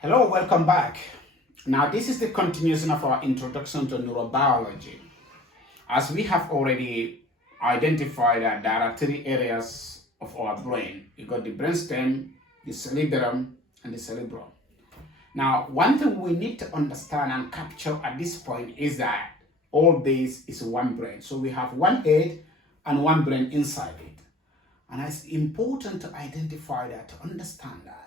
Hello, welcome back. Now, this is the continuation of our introduction to neurobiology. As we have already identified that there are three areas of our brain. You got the brainstem, the cerebellum, and the cerebrum. Now, one thing we need to understand and capture at this point is that all this is one brain. So we have one head and one brain inside it. And it's important to identify that, to understand that.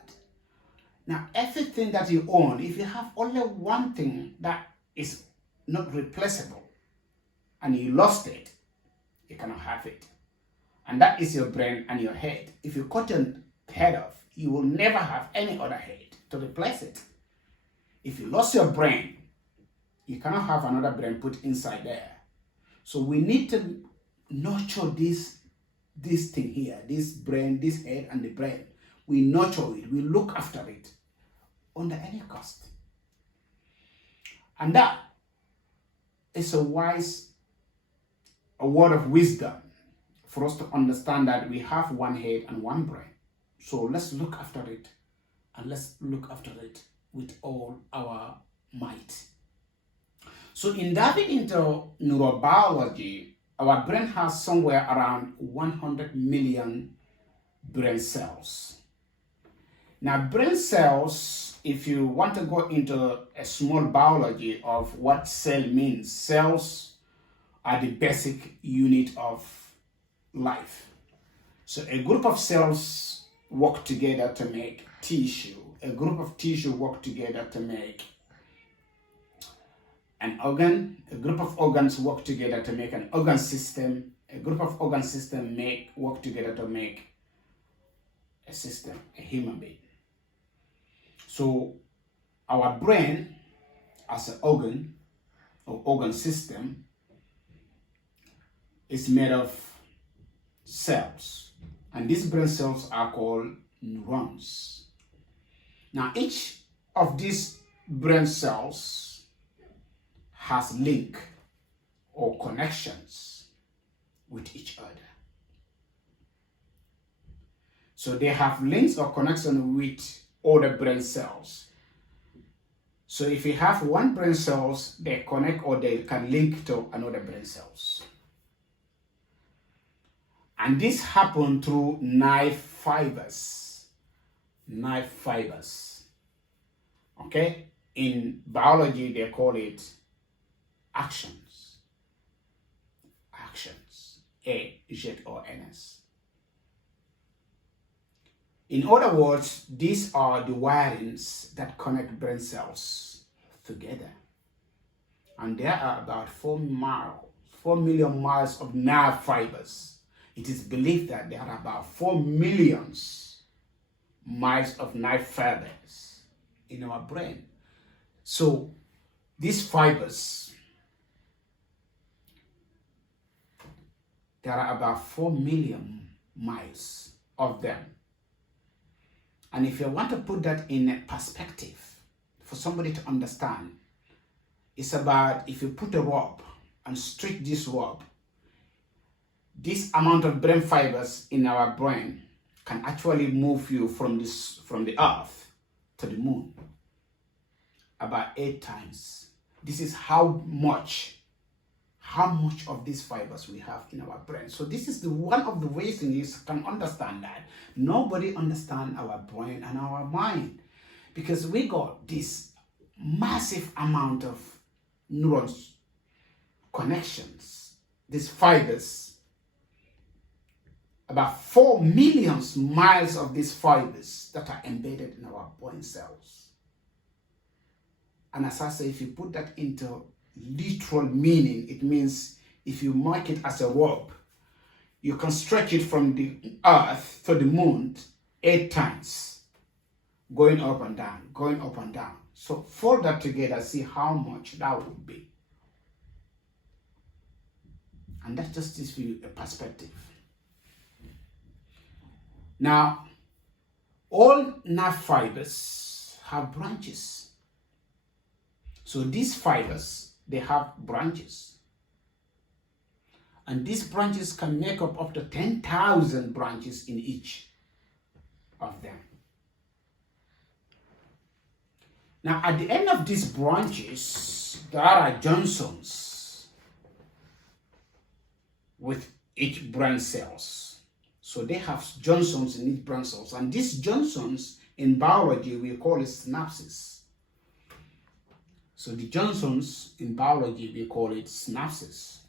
Now, everything that you own, if you have only one thing that is not replaceable and you lost it, you cannot have it. And that is your brain and your head. If you cut your head off, you will never have any other head to replace it. If you lost your brain, you cannot have another brain put inside there. So we need to nurture this thing here, this brain, this head, and the brain. We nurture it, we look after it under any cost. And that is a word of wisdom for us to understand that we have one head and one brain. So let's look after it, and let's look after it with all our might. So in diving into neurobiology, our brain has somewhere around 100 million brain cells. Now, brain cells, if you want to go into a small biology of what cell means, cells are the basic unit of life. So a group of cells work together to make tissue. A group of tissue work together to make an organ. A group of organs work together to make an organ system. A group of organ systems work together to make a system, a human being. So our brain as an organ or organ system is made of cells, and these brain cells are called neurons. Now, each of these brain cells has link or connections with each other. So they have links or connection with other brain cells. So if you have one brain cells, they connect or they can link to another brain cells. And this happens through nerve fibers. Nerve fibers. Okay? In biology, they call it actions. Actions. A-Z-O-N-S. In other words, these are the wirings that connect brain cells together. And there are about 4 million miles of nerve fibers. It is believed that there are about 4 million miles of nerve fibers in our brain. So these fibers, there are about 4 million miles of them. And if you want to put that in perspective for somebody to understand, it's about if you put a rope and stretch this rope, this amount of brain fibers in our brain can actually move you from the earth to the moon about 8 times. This is how much of these fibers we have in our brain. So this is one of the ways in which you can understand that nobody understands our brain and our mind, because we got this massive amount of neurons connections, these fibers, about 4 million miles of these fibers that are embedded in our brain cells. And as I say, if you put that into literal meaning, it means if you mark it as a rope, you can stretch it from the earth to the moon 8 times, going up and down, going up and down. So fold that together, see how much that would be. And that just gives you a perspective. Now, all nerve fibers have branches. So these fibers, they have branches. And these branches can make up to 10,000 branches in each of them. Now, at the end of these branches, there are junctions with each brain cells. So they have junctions in each brain cells, and these junctions in biology we call it synapses. So the junctions in biology we call it synapses.